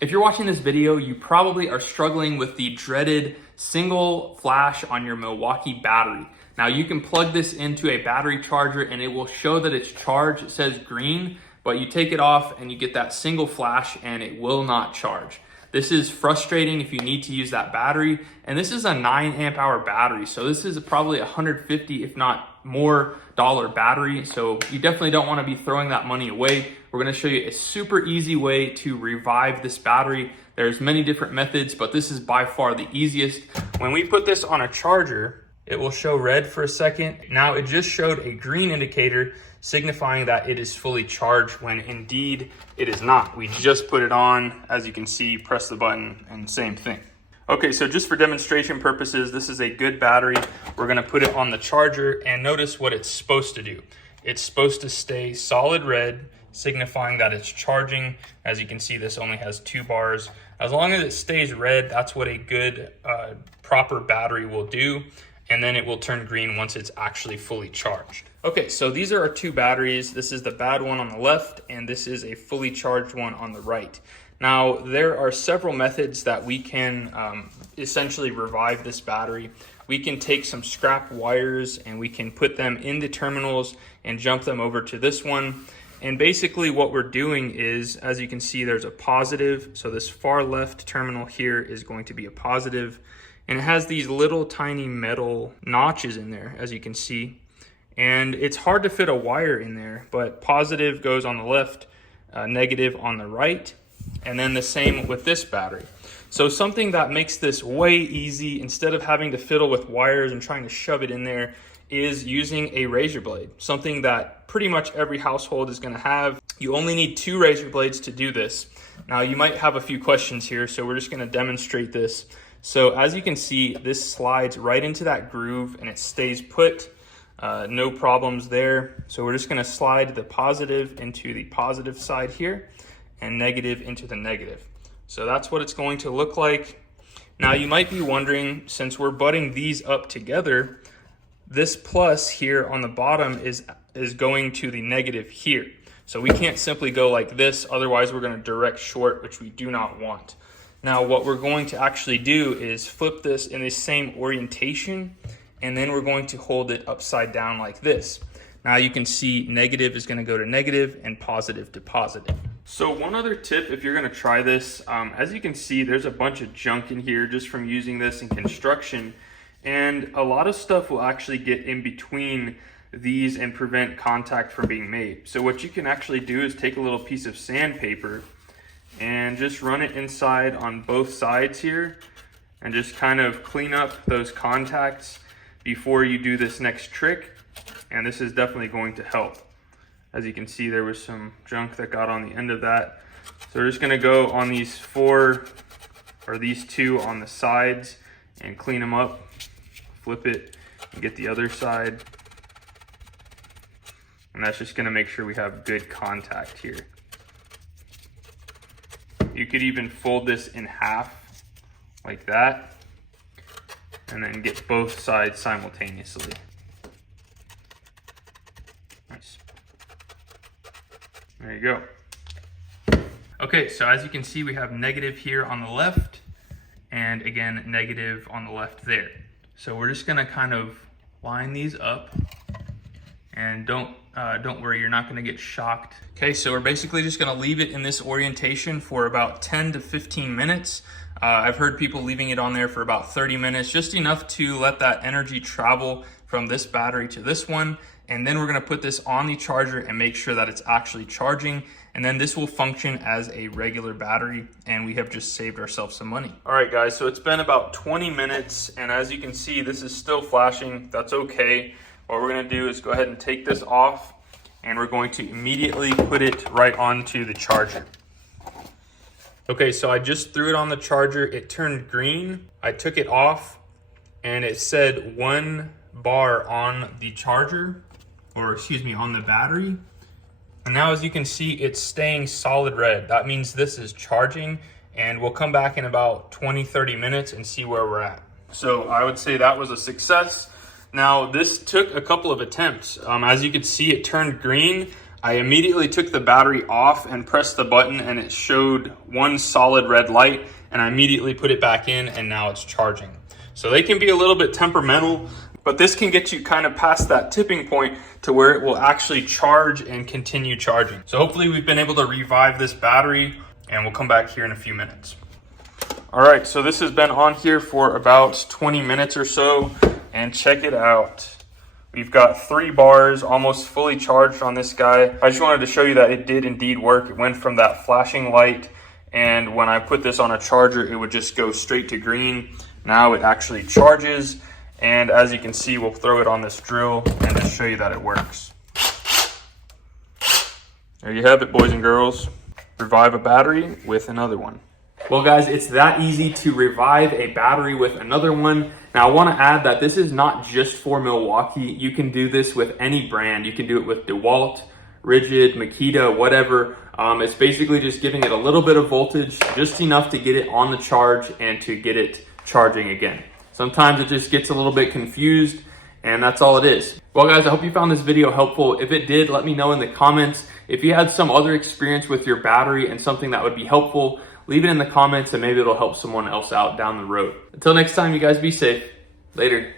If you're watching this video, you probably are struggling with the dreaded single flash on your Milwaukee battery. Now you can plug this into a battery charger and it will show that it's charged. It says green, but you take it off and you get that single flash and it will not charge. This is frustrating if you need to use that battery. And this is a 9 amp hour battery. So this is probably $150, if not more, battery. So you definitely don't want to be throwing that money away. We're going to show you a super easy way to revive this battery. There's many different methods, but this is by far the easiest. When we put this on a charger, it will show red for a second. Now it just showed a green indicator signifying that it is fully charged when indeed it is not. We just put it on, as you can see, press the button and same thing. Okay, so just for demonstration purposes, this is a good battery. We're gonna put it on the charger and notice what it's supposed to do. It's supposed to stay solid red, signifying that it's charging. As you can see, this only has 2 bars. As long as it stays red, that's what a good proper battery will do. And then it will turn green once it's actually fully charged. Okay, so these are our 2 batteries. This is the bad one on the left, and this is a fully charged one on the right. Now, there are several methods that we can essentially revive this battery. We can take some scrap wires and we can put them in the terminals and jump them over to this one. And basically what we're doing is, as you can see, there's a positive. So this far left terminal here is going to be a positive. And it has these little tiny metal notches in there, as you can see. And it's hard to fit a wire in there, but positive goes on the left, negative on the right. And then the same with this battery. So something that makes this way easy, instead of having to fiddle with wires and trying to shove it in there, is using a razor blade. Something that pretty much every household is gonna have. You only need 2 razor blades to do this. Now you might have a few questions here, so we're just gonna demonstrate this. So as you can see, this slides right into that groove and it stays put. No problems there. So we're just gonna slide the positive into the positive side here and negative into the negative. So that's what it's going to look like. Now you might be wondering, since we're butting these up together, this plus here on the bottom is going to the negative here. So we can't simply go like this, otherwise we're gonna direct short, which we do not want. Now what we're going to actually do is flip this in the same orientation, and then we're going to hold it upside down like this. Now you can see negative is gonna go to negative and positive to positive. So one other tip if you're gonna try this, as you can see, there's a bunch of junk in here just from using this in construction, and a lot of stuff will actually get in between these and prevent contact from being made. So what you can actually do is take a little piece of sandpaper and just run it inside on both sides here and just kind of clean up those contacts before you do this next trick. And this is definitely going to help. As you can see, there was some junk that got on the end of that. So we're just gonna go on these 4 or these 2 on the sides and clean them up, flip it and get the other side. And that's just gonna make sure we have good contact here. You could even fold this in half like that and then get both sides simultaneously. Nice. There you go. Okay, so as you can see, we have negative here on the left and again, negative on the left there. So we're just gonna kind of line these up, and don't worry, you're not gonna get shocked. Okay, so we're basically just gonna leave it in this orientation for about 10 to 15 minutes. I've heard people leaving it on there for about 30 minutes, just enough to let that energy travel from this battery to this one. And then we're gonna put this on the charger and make sure that it's actually charging. And then this will function as a regular battery, and we have just saved ourselves some money. All right guys, so it's been about 20 minutes, and as you can see, this is still flashing. That's okay. What we're gonna do is go ahead and take this off, and we're going to immediately put it right onto the charger. Okay, so I just threw it on the charger. It turned green. I took it off, and it said 1 bar on the charger, or excuse me, on the battery. And now as you can see, it's staying solid red. That means this is charging, and we'll come back in about 20-30 minutes and see where we're at. So I would say that was a success. Now this took a couple of attempts. As you can see, it turned green. I immediately took the battery off and pressed the button, and it showed one solid red light, and I immediately put it back in, and now it's charging. So they can be a little bit temperamental, but this can get you kind of past that tipping point to where it will actually charge and continue charging. So hopefully we've been able to revive this battery, and we'll come back here in a few minutes. All right, so this has been on here for about 20 minutes or so, and check it out. We've got 3 bars almost fully charged on this guy. I just wanted to show you that it did indeed work. It went from that flashing light, and when I put this on a charger, it would just go straight to green. Now it actually charges, and as you can see, we'll throw it on this drill and just show you that it works. There you have it, boys and girls. Revive a battery with another one. Well guys, it's that easy to revive a battery with another one. Now I want to add that this is not just for Milwaukee. You can do this with any brand. You can do it with DeWalt, Rigid, Makita, whatever. It's basically just giving it a little bit of voltage, just enough to get it on the charge and to get it charging again. Sometimes it just gets a little bit confused, and that's all it is. Well guys, I hope you found this video helpful. If it did, let me know in the comments. If you had some other experience with your battery and something that would be helpful, leave it in the comments and maybe it'll help someone else out down the road. Until next time, you guys be safe. Later.